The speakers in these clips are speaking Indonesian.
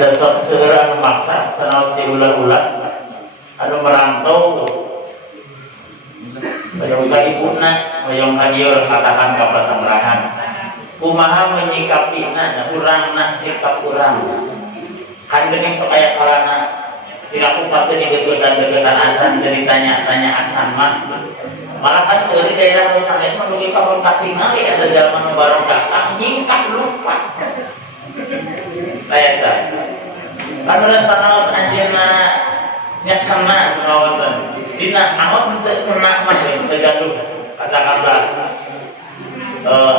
dasar segera memaksa sanaos di ular-ular anu merantau bayang ka ibuna bayang ka dieu katakan ka pasanggrahan kumaha menyikapina urangna sikap urang kan geuning sok aya kalana dilakukan di deketan asan jadi tanya asan malah kan seuri daerah sanes mah dugi ka katingali ada jalan barang datang nyingkap lupa saya kan sanaos anjeunna nya kena surawan dina naon teu kena mah teu gaduh kata-kata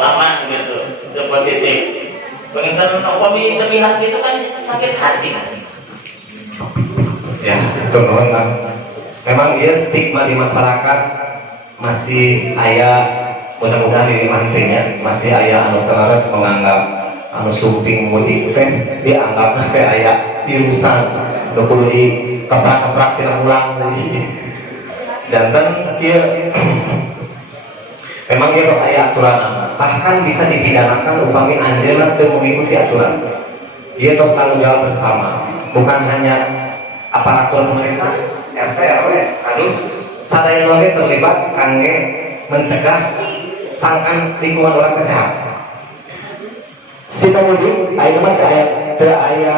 aman gitu teu positif pengisan upami terlihat gitu kan sakit hati ya itu memang dia stigma di masyarakat masih aya mudah-mudahan ini mantingnya masih aya anu terus menganggap anu suping mudik teh dianggap teh aya virusan nu kudu dikeprak-keprak sina ulang dan kieu memang dia harus aya aturan bahkan bisa dipidanakan upami anjeunna teu mengikuti aturan dia terus tanggung jawab bersama bukan hanya aparatur pemerintah RT RW harus sadaya oge terlibat kangge mencegah sangkan lingkungan orang sehat si pemudik aya mah teu aya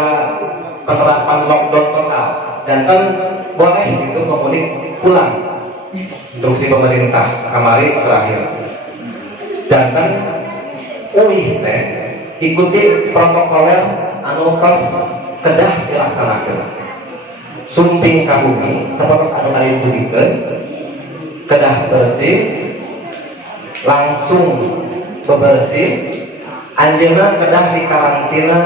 penerapan lockdown total dan kan boleh itu pemudik pulang instruksi pemerintah kamari terakhir jangan uih teh ikuti protokoler anu tos kedah dilaksanakeun sumping ka bumi sapertos anu kali dibikeun kedah bersih langsung bebersih anjeunna kedah dikarantina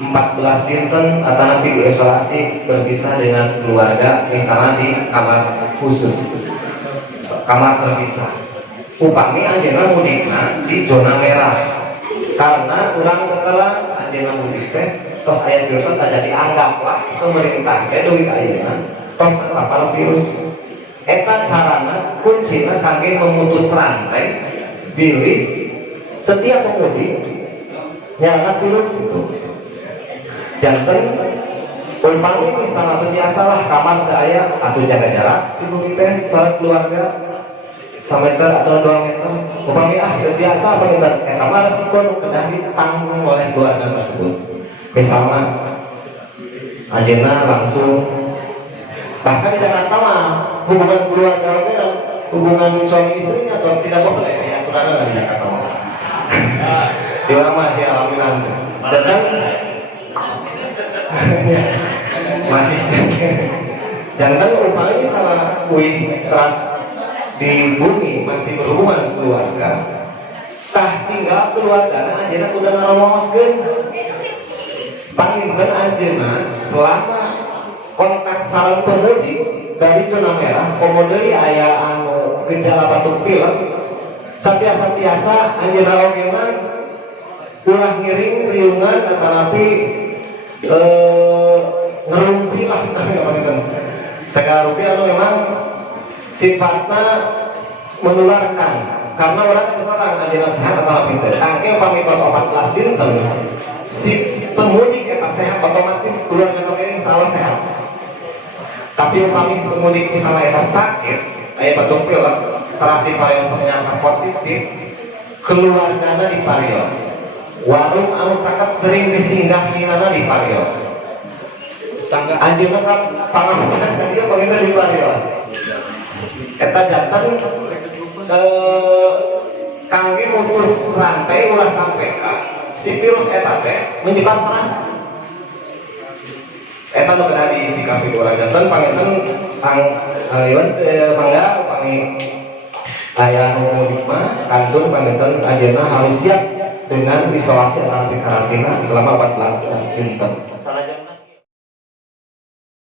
14 dinten atau nanti diisolasi berpisah dengan keluarga misalnya di kamar khusus kamar terpisah upami anjeunna mudikna di zona merah karena urang setelah anjeunna mudik teh tos aya virus teh dianggap lah pemerintah teh duit ayeuna tos terpapar virus eta carana kuncina kangge memutus rantai bilih setiap pemudik nyarangan virus itu janten umpami misalnya biasalah kamar teu aya atuh jaga jarak ibu teh salat keluarga 1 meter atau 2 meter upami biasa pengibar eta mah resiko kedah ditanggung oleh keluarga tersebut misalnya anjeunna langsung bahkan di Jakarta mah hubungan keluarga oge hubungan suami istrinya terus tidak boleh ya aturanna di Jakarta mah di orang masih alaminan dan masih jangan upaya salah kuih keras di bumi masih berhubungan keluarga tah tinggal keluarga anjeunna udah ngaromoskeun panginten anjeunna selama kontak sareng pemudik dari zona merah komoderi aya anu gejala batuk pilek satiasa anjeunna oge mah ulah ngiring riungan atanapi ngerumpi lah tapi nggak pakai segala rupiah itu memang sifatnya menularkan karena orang anjeunna sehat atau pinter kangge pamitos 14 dinten si pemudik eta sehat otomatis keluarga ini salah sehat tapi upami si pemudik misalnya eta sakit aya batuk pilek teras diparios ternyata positif keluargana diparios warung anu caket sering disinggahinana diparios anjeunna kan pangawasan ka dieu panginten diparios eta janten kangge mutus rantai ulah sampai si virus eta teh menyebar panas eta nu kena disikapi urang janten panginten mangga upami aya nu mudik mah kantun panginten anjeunna harus siap dengan isolasi atau karantina selama 14 dinten.